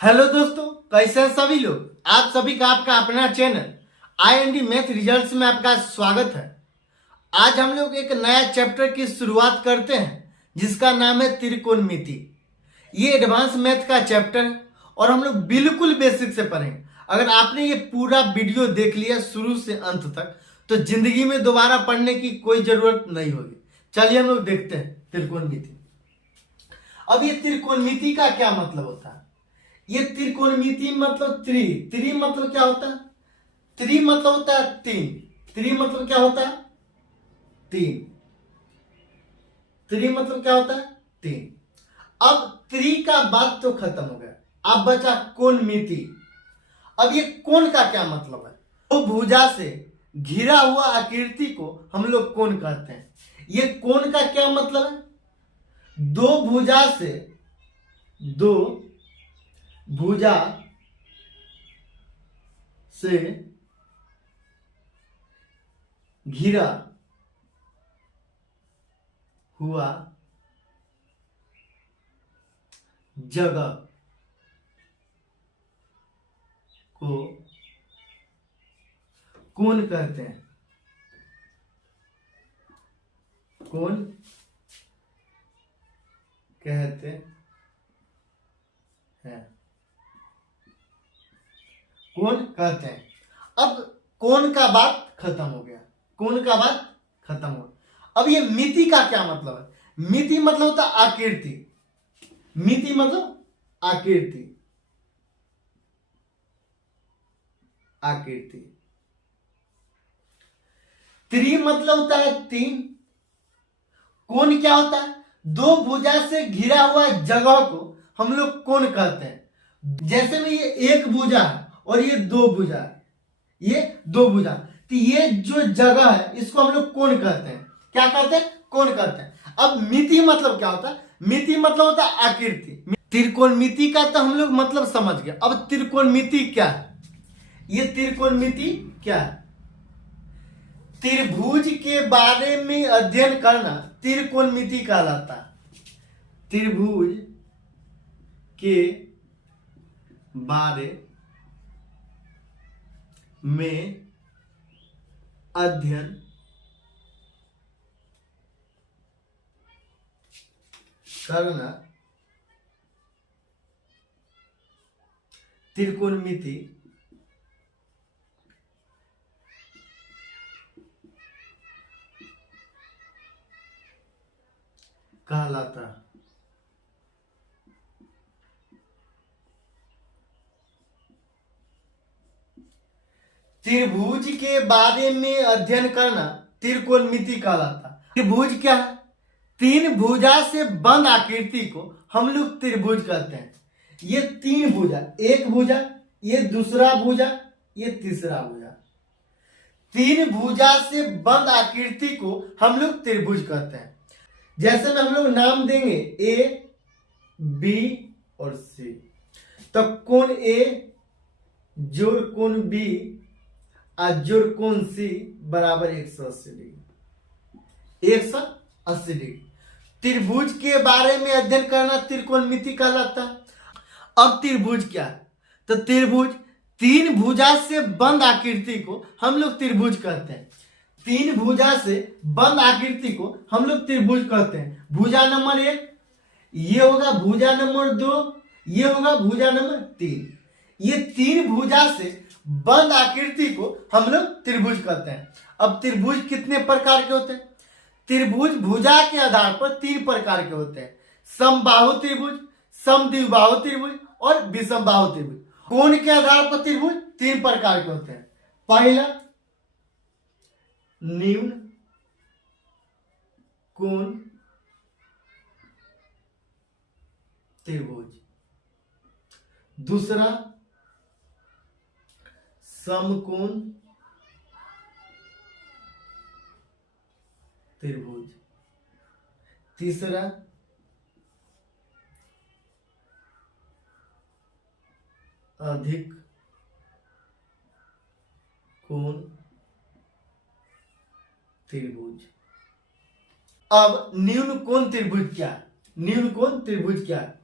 Hello दोस्तों, कैसे हैं सभी लोग। आप सभी का आपका अपना चैनल IND मैथ रिजल्ट्स में आपका स्वागत है। आज हम लोग एक नया चैप्टर की शुरुआत करते हैं जिसका नाम है त्रिकोणमिति। ये एडवांस मैथ का चैप्टर है और हम लोग बिल्कुल बेसिक से पढ़ेंगे। अगर आपने ये पूरा वीडियो देख लिया शुरू से अंत तक तो जिंदगी में दोबारा पढ़ने की कोई जरूरत नहीं होगी। चलिए हम लोग देखते हैं त्रिकोणमिति। अब ये त्रिकोणमिति का क्या मतलब होता है। ये त्रिकोणमिति मतलब त्रि मतलब क्या होता है। त्रि मतलब होता है तीन। त्रि मतलब क्या होता है तीन। त्रि मतलब क्या होता है तीन। अब त्रि का बात तो खत्म हो गया, अब बचा कोणमिति। अब ये कोण का क्या मतलब है। दो भुजा से घिरा हुआ आकृति को हम लोग कोण कहते हैं। ये कोण का क्या मतलब है। दो भुजा से घिरा हुआ जगह को कोण कहते हैं। कोण कहते हैं। कोण कहते हैं। अब कोण का बात खत्म हो गया। कोण का बात खत्म हो गया। अब ये मिति का क्या मतलब है। मिति मतलब होता है आकृति। मिति मतलब आकृति। आकृति। त्रि मतलब होता है तीन। कोण क्या होता है। दो भुजा से घिरा हुआ जगह को हम लोग कोण कहते हैं। जैसे में ये एक भुजा और ये दो भुजा, ये दो भुजा, तो ये जो जगह है इसको हम लोग कोण कहते हैं। क्या कहते हैं कोण कहते हैं। अब मिति मतलब क्या होता है। मिति मतलब होता है आकृति। त्रिकोणमिति का तो हम लोग मतलब समझ गए। अब त्रिकोणमिति क्या है। ये त्रिकोणमिति क्या है। त्रिभुज के बारे में अध्ययन करना त्रिकोणमिति कहलाता है। त्रिभुज के बारे में अध्ययन करना त्रिकोणमिति कहलाता है। त्रिभुज के बारे में अध्ययन करना त्रिकोणमिति कहलाता है। त्रिभुज क्या है। तीन भुजा से बंद आकृति को हम लोग त्रिभुज कहते हैं। ये तीन भुजा, एक भुजा, ये दूसरा भुजा, ये तीसरा भुजा, तीन भुजा से बंद आकृति को हम लोग त्रिभुज कहते हैं। जैसे में हम लोग नाम देंगे A, B और C, तो कोण A जोड़ कोण B और जोड़ कोण C बराबर 180 डिग्री। 180 डिग्री। त्रिभुज के बारे में अध्ययन करना त्रिकोणमिति कहलाता है। अब त्रिभुज क्या है। तो त्रिभुज तीन भुजा से बंद आकृति को हम लोग त्रिभुज कहते हैं। तीन भुजा से बंद आकृति को हम लोग त्रिभुज कहते हैं। भुजा नंबर 1 ये होगा, भुजा नंबर 2 ये होगा, भुजा नंबर 3। ये तीन भुजा से बंद आकृति को हम लोग त्रिभुज कहते हैं। अब त्रिभुज कितने प्रकार के होते हैं। त्रिभुज भुजा के आधार पर तीन प्रकार के होते हैं। समबाहु त्रिभुज, समद्विबाहु त्रिभुज और विषमबाहु त्रिभुज। कोण के आधार पर त्रिभुज तीन प्रकार के होते हैं। पहला न्यून कोण त्रिभुज, दूसरा समकोण त्रिभुज, तीसरा अधिक कोण त्रिभुज। अब न्यून कोण त्रिभुज क्या है। न्यून कोण त्रिभुज क्या है।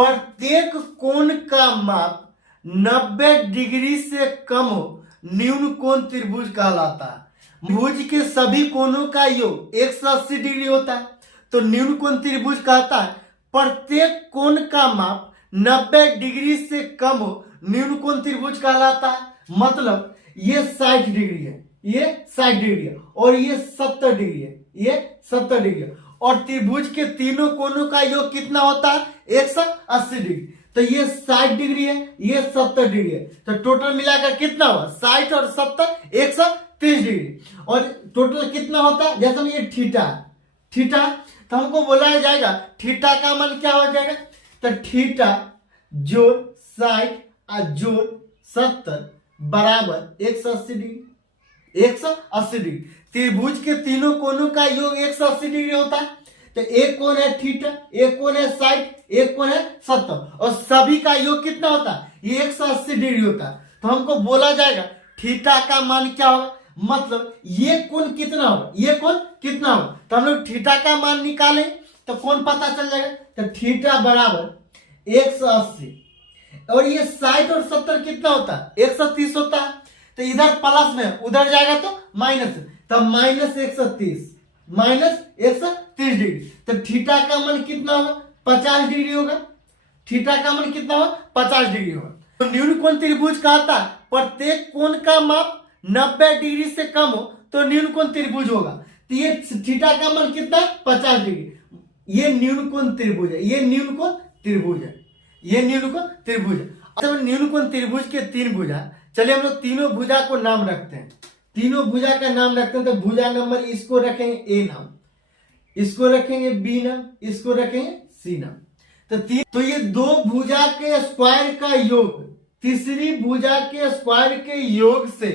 प्रत्येक कोण का माप 90 डिग्री से कम हो न्यून कोण त्रिभुज कहलाता है। भुज के सभी कोणों का योग 180 डिग्री होता है तो न्यून कोण त्रिभुज कहता है प्रत्येक कोण का माप 90 डिग्री से कम हो न्यून कोण त्रिभुज कहलाता है। मतलब ये 60 डिग्री है, ये 60 डिग्री है और ये 70 डिग्री है, ये 70 डिग्री है और त्रिभुज के तीनों कोणों का योग कितना होता है 180 डिग्री। तो ये 60 डिग्री है, ये 70 डिग्री है तो टोटल मिलाकर कितना हुआ 60 और 70 130 डिग्री और टोटल कितना होता है। जैसे ये थीटा थीटा तो हमको बोला जाएगा थीटा का मान क्या हो जाएगा तो थीटा जोड़ 60 और जोड़ 70 बराबर 180 डिग्री 180 डिग्री। त्रिभुज के तीनों कोणों का योग 180 डिग्री होता है तो एक कोण है थीटा, एक कोण है 60, एक कोण है 70 और सभी का योग कितना होता है ये 180 डिग्री होता है। तो हमको बोला जाएगा थीटा का मान क्या होगा मतलब ये कोण कितना होगा, ये कोण कितना होगा। तो हम लोग थीटा का मान निकालें तो कोण पता चल जाएगा तो थीटा बराबर 180 और ये 60 और 70 कितना होता है 130 होता है तो इधर प्लस में उधर जाएगा तो माइनस, तो माइनस 130 डिग्री। तो थीटा का मान कितना होगा 50 डिग्री होगा, थीटा का मान कितना होगा 50 डिग्री होगा। तो न्यून कोण त्रिभुज कहता है प्रत्येक कोण का माप 90 डिग्री से कम हो तो न्यून कोण त्रिभुज होगा। तो ये थीटा का मान कितना है 50 डिग्री, ये न्यून कोण त्रिभुज है, ये न्यून कोण त्रिभुज है, ये न्यून कोण त्रिभुज है। अच्छा न्यून कोण त्रिभुज के तीन भुजा, चलिए हम लोग तीनों भुजा को नाम रखते हैं, तीनों भुजा का नाम रखते हैं। तो भुजा नंबर इसको रखेंगे ए नाम, इसको रखेंगे बी नाम, इसको रखेंगे सी नाम। तो ये दो भुजा के स्क्वायर का योग तीसरी भुजा के स्क्वायर के योग से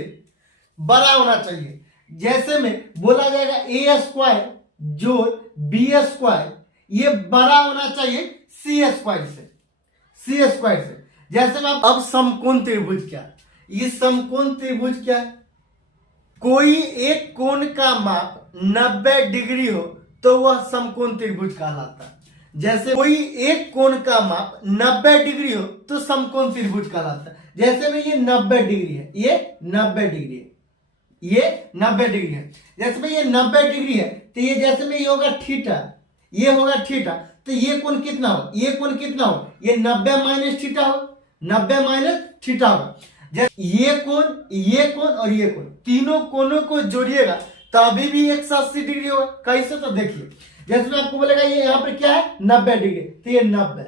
बड़ा होना चाहिए। जैसे में बोला जाएगा ए स्क्वायर जोड़ बी स्क्वायर ये बड़ा होना चाहिए सी स्क्वायर से, सी स्क्वायर से। जैसे में अब समकोण त्रिभुज क्या है, ये समकोण त्रिभुज क्या है कोई एक कोण का माप 90 डिग्री हो तो वह समकोण त्रिभुज कहलाता है। जैसे कोई एक कोण का माप 90 डिग्री हो तो समकोण त्रिभुज कहलाता है। जैसे में ये 90 डिग्री है, ये 90 डिग्री है, ये 90 डिग्री है। जैसे में ये 90 डिग्री है तो ये जैसे में ये होगा थीटा, ये होगा थीटा तो ये कोण कितना हो, ये कोण कितना हो ये 90 माइनस थीटा हो, 90 माइनस थीटा होगा। ये कोण और ये कोण तीनों कोणों को जोड़िएगा तभी भी 180 डिग्री होगा। कैसे तो देखिए जैसे मैं आपको बोलेगा ये यहाँ पर क्या है 90 डिग्री तो ये 90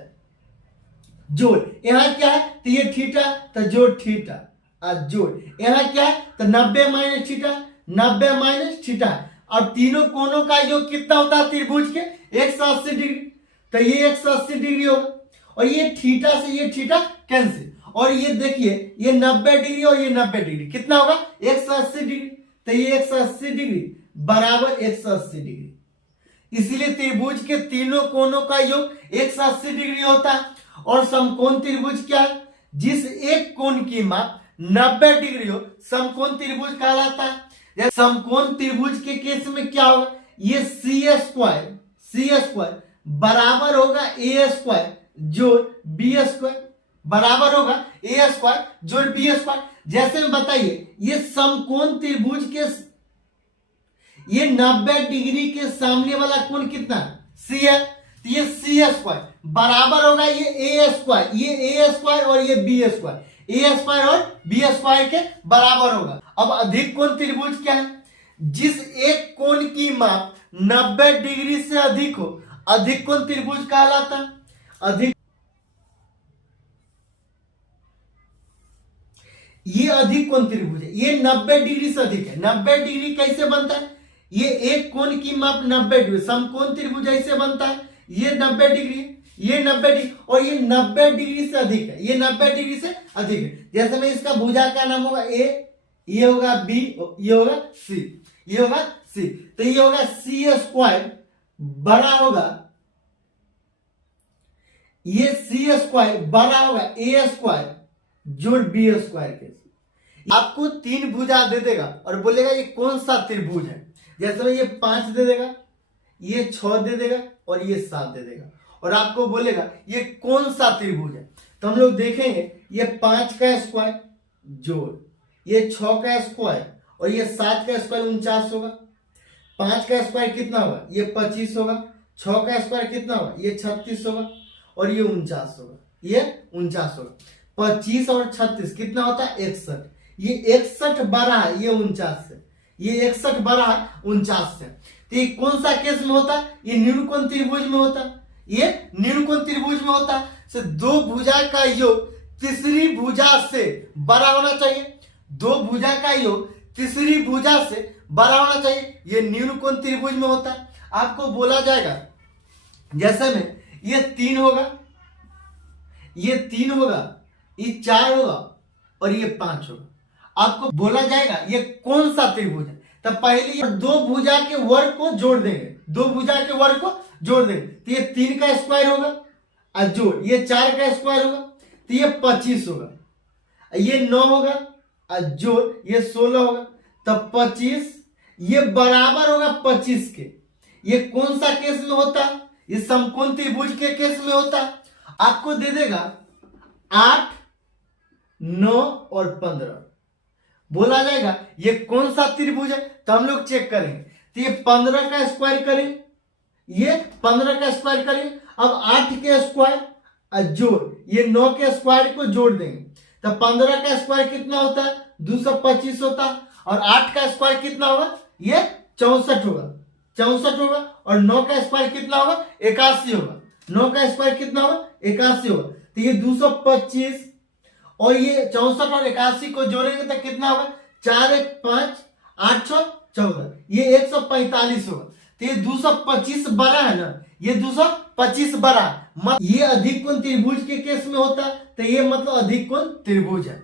जोड़, यहाँ क्या है तो ये थीटा तो जोड़ थीटा और जोड़, यहाँ क्या है तो 90 माइनस थीटा, 90 माइनस थीटा और तीनों कोणों का योग कितना होता है त्रिभुज के 180 डिग्री। तो ये 180 डिग्री होगा और ये थीटा से ये थीटा कैंसिल और ये देखिए ये 90 डिग्री और ये 90 डिग्री कितना होगा 180 डिग्री। तो ये 180 डिग्री बराबर 180 डिग्री, इसीलिए त्रिभुज के तीनों कोणों का योग 180 डिग्री होता है। और समकोण त्रिभुज क्या है जिस एक कोण की माप 90 डिग्री हो समकोण त्रिभुज कहलाता है। समकोण त्रिभुज के केस में क्या होगा ये सी स्क्वायर बराबर होगा ए स्क्वायर जोड़ बी स्क्वायर, बराबर होगा ए स्क्वायर जोड़ बी स्क्वायर। जैसे में बताइए ये समकोण त्रिभुज के ये 90 डिग्री के सामने वाला कोण कितना सी है तो ये सी स्क्वायर बराबर होगा ये ए स्क्वायर, ये ए स्क्वायर और ये बी स्क्वायर, ए स्क्वायर और बी स्क्वायर के बराबर होगा। अब अधिक कोण त्रिभुज क्या है जिस एक कोण की माप 90 डिग्री से अधिक हो अधिक कोण त्रिभुज कहलाता है। अधिक ये अधिक कोण त्रिभुज है, ये 90 डिग्री से अधिक है। 90 डिग्री कैसे बनता है ये एक कोण की माप 90 डिग्री, समकोण त्रिभुज ऐसे बनता है ये 90 डिग्री, ये 90 डिग्री और ये 90 डिग्री से अधिक है, ये 90 डिग्री से अधिक है। जैसे में इसका भुजा का नाम होगा ए, ये होगा बी, ये होगा सी, ये होगा सी। तो ये होगा सी स्क्वायर बड़ा होगा ये सी स्क्वायर बड़ा होगा ए स्क्वायर जोड़ बी स्क्वायर के। आपको तीन भुजा दे देगा और बोलेगा ये कौन सा त्रिभुज है। जैसे में ये 5 दे देगा, ये 6 दे देगा और ये 7 दे देगा और आपको बोलेगा ये कौन सा त्रिभुज है। तो हम लोग देखेंगे ये 5 का स्क्वायर जोड़, ये 6 का स्क्वायर और ये 7 का स्क्वायर 49 होगा। 5 का स्क्वायर कितना होगा, ये 25 होगा। 6 का स्क्वायर कितना होगा, ये 36 होगा और ये 49 होगा, ये 49 होगा। 25 और 36 कितना होता है, 61। ये 61 बड़ा है ये 49 से, ये 61 बड़ा है 49 से। तो ये कौन सा केस में होता है, ये न्यूनकोण त्रिभुज में होता है, ये न्यूनकोण त्रिभुज में होता है। से दो भुजा का योग तीसरी भुजा से बड़ा होना चाहिए, दो भुजा का योग तीसरी भुजा से बड़ा होना चाहिए, ये न्यूनकोण त्रिभुज में होता है। आपको बोला जाएगा जैसे में ये 3 होगा, ये 3 होगा, ये 4 होगा और ये 5 होगा। आपको बोला जाएगा ये कौन सा त्रिभुज है। तब पहले ये दो भुजा के वर्ग को जोड़ देंगे, दो भुजा के वर्ग को जोड़ देंगे। तो ये 3 का स्क्वायर होगा और जोड़, ये 4 का स्क्वायर होगा तो ये 25 होगा, ये 9 होगा और जोड़, ये 16 होगा। तब 25 ये बराबर होगा 25 के। ये कौन सा केस में होता है, ये समकोण त्रिभुज के केस में होता है। आपको दे देगा 8, 9 और 15। बोला जाएगा ये कौन सा त्रिभुज है। तो हम लोग चेक करेंगे। तो ये 15 का स्क्वायर करें, ये 15 का स्क्वायर करें। अब 8 के स्क्वायर और जोड़, ये 9 के स्क्वायर को जोड़ देंगे। तो 15 का स्क्वायर कितना होता है, 225 होता है। और 8 का स्क्वायर कितना होगा, ये 64 होगा, 64 होगा। और 9 का स्क्वायर कितना होगा, 81 होगा। 9 का स्क्वायर कितना होगा, 81 होगा। तो ये 225 और ये 64 और 81 को जोड़ेंगे तो कितना होगा, 4 1 5 8 6 14, ये 145 होगा। तो ये 225 बड़ा है ना, ये 225 बड़ा, ये अधिक कोण त्रिभुज के केस में होता है। तो ये मतलब अधिक कोण त्रिभुज है।